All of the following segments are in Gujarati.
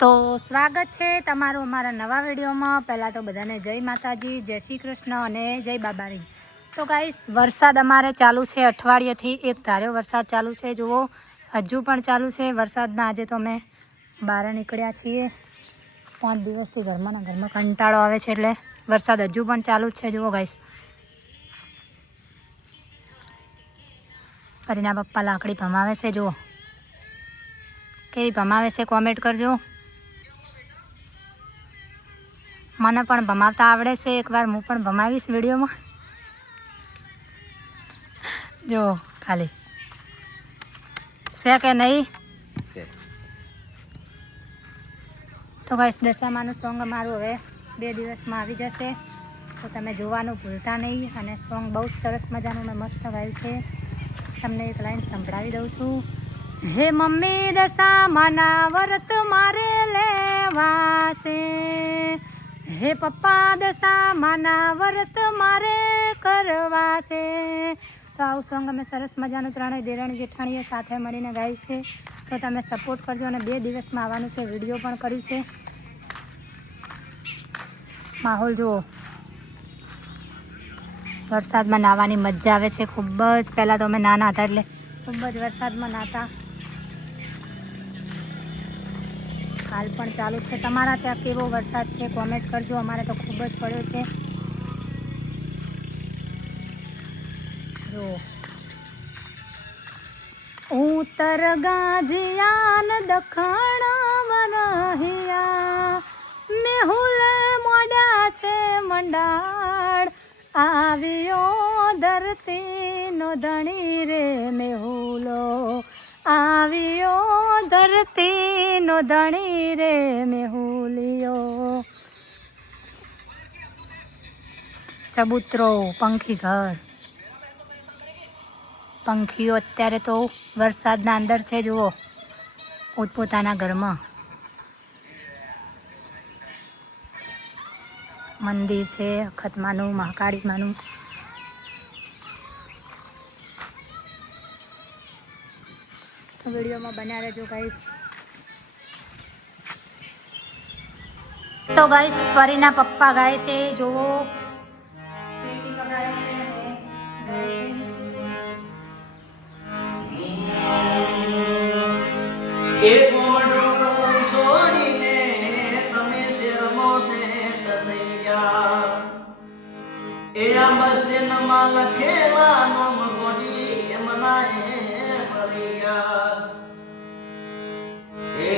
તો સ્વાગત છે તમારું અમારા નવા વિડીયોમાં। પહેલાં તો બધાને જય માતાજી, જય શ્રી કૃષ્ણ અને જય બાબારી। તો ગાઈસ વરસાદ અમારે ચાલુ છે, અઠવાડિયેથી એક ધાર્યો વરસાદ ચાલુ છે। જુઓ હજુ પણ ચાલુ છે વરસાદના। આજે તો અમે બહાર નીકળ્યા છીએ, 5 દિવસથી ઘરમાં કંટાળો આવે છે એટલે વરસાદ હજુ પણ ચાલુ જ છે। જુઓ ગાઈસ પરીના પપ્પા લાકડી ભમાવે છે, જુઓ કેવી ભમાવે છે કોમેન્ટ કરજો। મને પણ ભમાવતા આવડે છે, એકવાર હું પણ ભમાવીશ વિડીયોમાં। જો ખાલી છે કે નહીં છે। તો ગાઈસ દશામાનું સોંગ અમારું હવે 2 દિવસમાં આવી જશે, તો તમે જોવાનું ભૂલતા નહીં। અને સોંગ બહુ જ સરસ મજાનું મેં મસ્ત ગાયું છે, તમને એક લાઈન સંભળાવી દઉં છું। હે મમ્મી દશામાના વ્રત મારે લેવા છે, હે પપ્પા દશામાના વ્રત મારે કરવા છે। તો આવું સોંગ અમે સરસ મજાનું ત્રણેય દેરાણી જેઠાણીએ સાથે મળીને ગાયું છે, તો તમે સપોર્ટ કરજો। અને 2 દિવસમાં આવવાનું છે, વિડીયો પણ કર્યું છે। માહોલ જુઓ, વરસાદમાં નાહવાની મજા આવે છે ખૂબ જ। પહેલાં તો અમે નાના હતા એટલે ખૂબ જ વરસાદમાં નાહતા, હાલ પણ ચાલુ છે। તમારા ત્યાં કેવો વરસાદ છે કોમેન્ટ કરજો, અમારે તો ખૂબ જ પડ્યો છે। જો ઉત્તર ગાજિયાન દખણ વરહિયા, મેહુલ મોડા છે મંડાળ, આવ્યો ધરતીનો ધણી રે મેહુલો, આવ્યો ધરતીનો ધણી રે મેહુલિયો। ચબૂતરો પંખી ઘર, પંખીઓ અત્યારે તો વરસાદના અંદર છે, જુઓ પોતપોતાના ઘરમાં। મંદિર છે અખતમાનું, મહાકાળીમાનું। તો વિડીયોમાં બન્યા રહેજો ગાઈસ। તો ગાઈસ પરીના પપ્પા ગાય છે, જુઓ પેટી વગાડે છે અને ગાય છે। એક મોઢું છોડીને તમે શેરમો સેટ થઈ ગયા, એ આ બસ સ્ટેન્ડમાં લખેલા નામ ગોડી એમના એ મરી ગયા। એ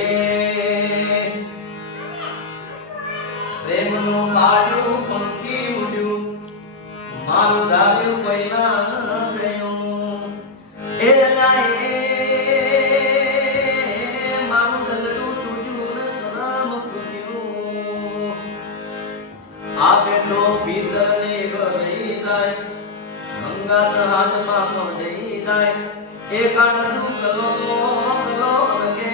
પ્રેમનું પાડ્યું પંખી ઉડ્યું, મારું ધાર્યું કોઈ ના થયું, એ લાય આ બેઠો ભીતરની ગઈ જાય, મંગાત હાથમાં મોઢઈ જાય, એ કાળજું ગલો ગલો રખે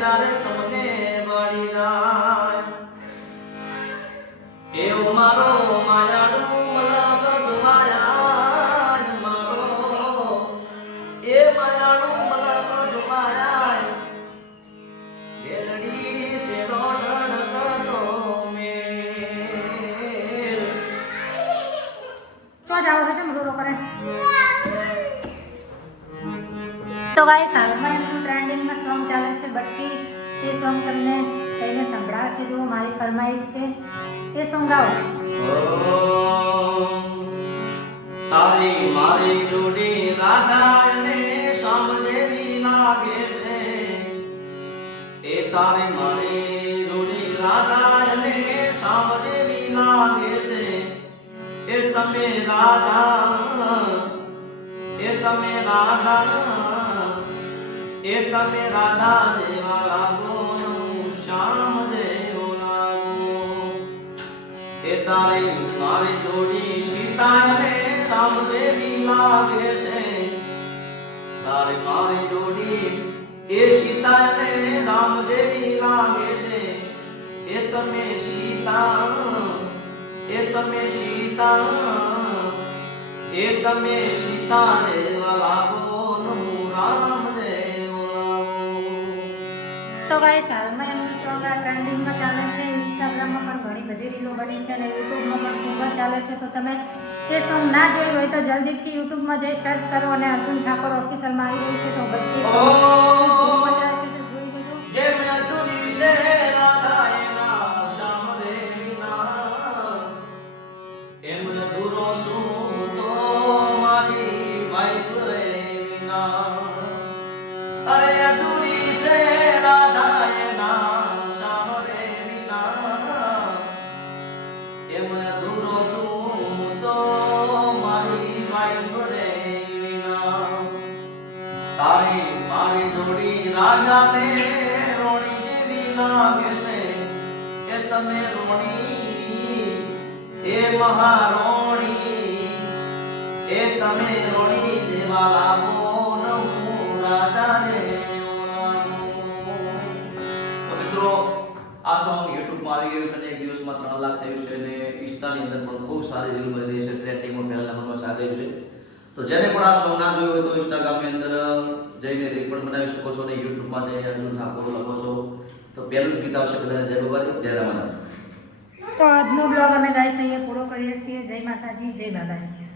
જ્યારે તમને વાળી જાય। એવો મારો માયાળું મલક જોવાયા, મારો એ માયાળું મલક જોવાયા, બેલડી શેરો ઢળકતો તો ગાઈસ હાલમાં એમનું ટ્રેન્ડિંગમાં સોંગ ચાલે છે બટકી, તે સોંગ તમને કહીને સંભળાવશે। જો મારી ફરમાઈશ છે એ સોંગ ગાઓ। તારી મારી જોડી રાધાને શામ જેવી લાગે છે, એ તારી મારી જોડી રાધાને શામ જેવી લાગે છે, એ તમે રાધા, એ તમે રાધા, એ તમે રાધા જેવા લાગો, શ્યામ જેવો લાગો। એ તારી મારી જોડી સીતાને રામ જેવી લાગે છે, તારી મારી જોડી એ સીતાને રામ જેવી લાગે છે, એ તમે સીતા, એ તમે સીતા, એ તમે સીતા જેવા લાગો, રામ જેવો લાગો। તો ગાઈસ હાલમાં એમનું સોંગ આ ટ્રેન્ડિંગમાં ચાલે છે, ઇન્સ્ટાગ્રામમાં પણ ઘણી બધી રીલો બની છે અને યુટ્યુબમાં પણ ખૂબ જ ચાલે છે. તો તમે એ સોંગ ના જોયું હોય તો જલ્દીથી યુટ્યુબમાં જઈ સર્ચ કરો અને અર્જુન ઠાકોર ઓફિશિયલમાં આવી રહ્યું છે. તો બધી ખૂબ મજા આવે છે, તો જોઈ લેજો. જેમ અધૂરી છે રાધા એના શ્યામ રે વિના, એમ અધૂરો છું તો મારી વાઈફ રે વિના. અરે અધૂરી છે રાધા એના શ્યામ રે વિના, એમ અધૂરો છું તો મારી વાઈફ રે વિના. તારી મારી જોડી રાજાને રોણી જેવી લાગે છે, એ તમે રોણી એ મહારોણી, એ તમે રોણી જેવા લાગો ન હું રાજા જેવો લાગો. તો મિત્રો આ સોંગ યુટ્યુબમાં આવી ગયું છે અને એક દિવસમાં 3 લાખ થયું છે અને ઇન્સ્ટાની અંદર પણ ખૂબ સારી રીલ બની રહી છે, ટ્રેન્ડિંગમાં પહેલા નંબરમાં ચાલી રહ્યું છે. તો જેને પણ આ સોંગ ના જોયું હોય તો ઇન્સ્ટાગ્રામની અંદર જઈને રીલ પણ બનાવી શકો છો અને યુટ્યુબમાં જઈને અર્જુન ઠાકોર લખો છો તો પહેલું જ ગીત આવશે. બધાને જય બાબાજી, જય રામાનંદ. તો આજનો બ્લોગ અમે ગાઈસ અહીંયા પૂરો કરીએ છીએ. જય માતાજી, જય બાબાજી.